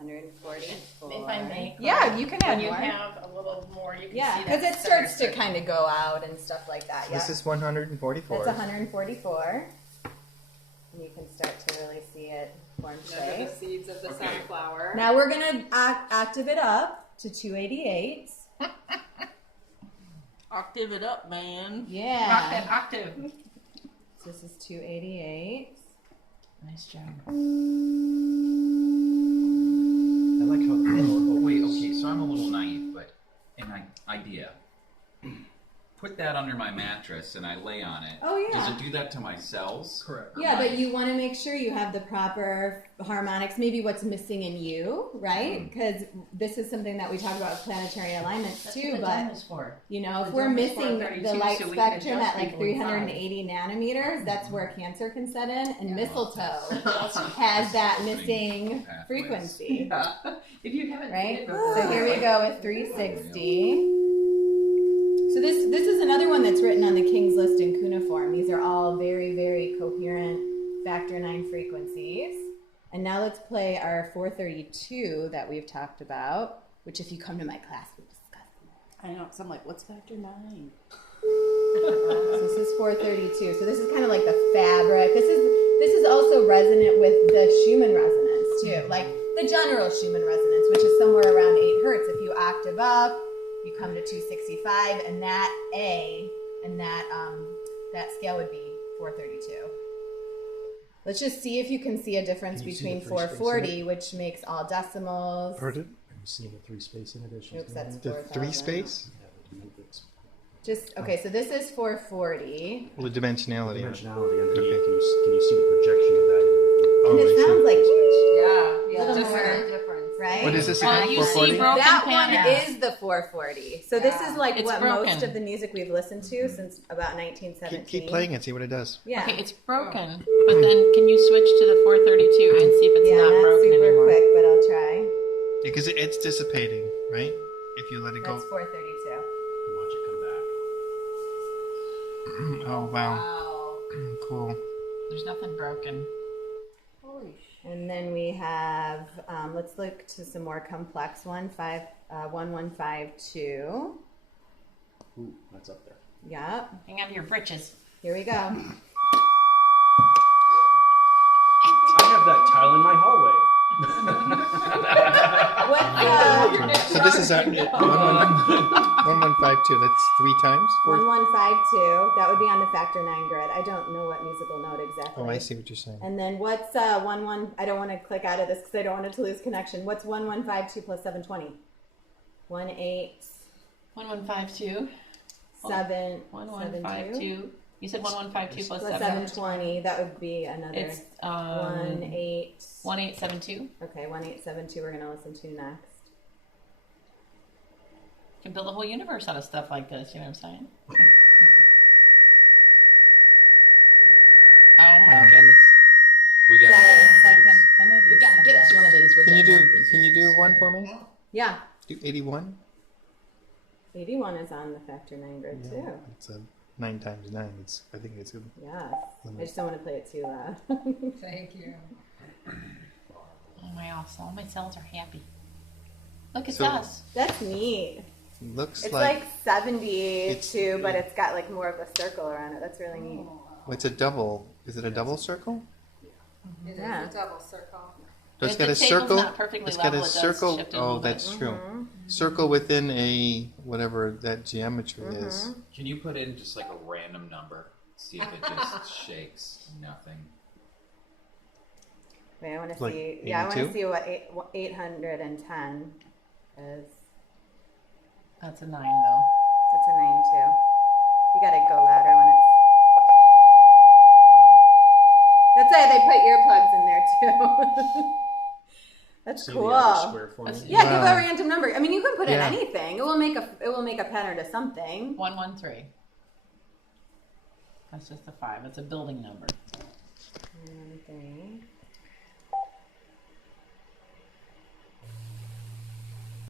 144. If I may. Yeah, you can add when you more. have a little more, you can Yeah, see because that it starts to kind of go out and stuff like that. Yeah. This is 144. That's 144. And you can start to really see it form shape. The seeds of the sunflower. Now we're going to active it up to 288. Octave it up, man. Yeah. Octave. So this is 288. Nice job. I like how. Oh, wait. Okay, so I'm a little naive, but an idea. Put that under my mattress and I lay on it. Oh, yeah. Does it do that to my cells? Correct. Yeah, but you want to make sure you have the proper harmonics, maybe what's missing in you, right? Because this is something that we talk about with planetary alignments That's too, what the but dome is for. you know, if The we're dome is missing 432, the light so we can spectrum adjust at like people inside. 380 nanometers, that's where Cancer can set in, and mistletoe Awesome. has that Opening missing pathways. frequency, Yeah. If you haven't right? seen it before. So here we go with 360. So this is another one that's written on the King's List in cuneiform. These are all very, very coherent factor 9 frequencies. And now let's play our 432 that we've talked about, which if you come to my class, we discuss more. I know. So I'm like, what's factor 9? So this is 432. So this is kind of like the fabric. This is also resonant with the Schumann resonance too, like the general Schumann resonance, which is somewhere around 8 hertz. If you octave up, you come to 265, and that A and that scale would be 432. Let's just see if you can see a difference Can you see between the free space in 440, which makes all decimals. Heard it? I'm seeing the 3 space in addition. Oops, that's The 4,000. 3 space? Yeah, the dimensions. Just okay. So this is 440, Well, the dimensionality. of it. Dimensionality underneath. Okay. Can you see the projection of that? and Oh, I it see. sounds like Yeah. Little Just more. a difference. right. What is this Well, again? you see 440? broken That one panels. is the 440. So this is like It's what broken. most of the music we've listened to since about 1917. Keep playing and see what it does. Yeah. Okay, it's broken, but then can you switch to the 432 and see if it's yeah, not not broken super anymore? quick, but I'll try. Because it's dissipating, right? If you let it go. That's 432. And watch it come back. Oh, wow. Wow. Cool. There's nothing broken. Holy shit. And then we have, let's look to some more complex one, 1152. Ooh, that's up there. Yep. Hang on to your britches. Here we go. I have that tile in my hallway. What, So this is 1152. That's 3 times? 1152. That would be on the factor 9 grid. I don't know what musical note exactly. Oh, I see what you're saying. And then what's 11? I don't want to click out of this because I don't want it to lose connection. What's 1152 plus 720? 1152. 772 You said 1152 plus plus 720. That would be another It's 1872. Okay, 1872. We're gonna listen to next. You can build a whole universe out of stuff like this. You know what I'm saying? Oh my goodness. We got It's like infinity. We gotta get us one of these. We're Can you getting do one for me? Yeah, Do 81? 81 is on the factor 9 grid too. It's a 9 times 9. I think it's a Yes. I just don't want to play it too loud. Thank you. Oh my gosh, all my cells are happy. Look, it's So- us. That's neat. looks It's like, like 72, but it's got like more of a circle around it. That's really neat. it's a double. Is it a double circle? It Yeah. is a double circle. So it's If got the a table's circle. not perfectly It's got level, a it does circle. shift a Oh, little that's bit. true. Circle within a whatever that geometry is. Can you put in just like a random number? See if it just shakes. Nothing. Wait, I want to Like see. Yeah, I want to 82? see what 810 is. That's a 9 though. That's a 9 too. You gotta go louder when it's. That's why they put earplugs in there too. That's See cool. the other square for me? Yeah, give Wow. a random number. I mean, you can put in Yeah. anything. It will make a pattern to something. 113. That's just a 5. It's a building number. 1, 3.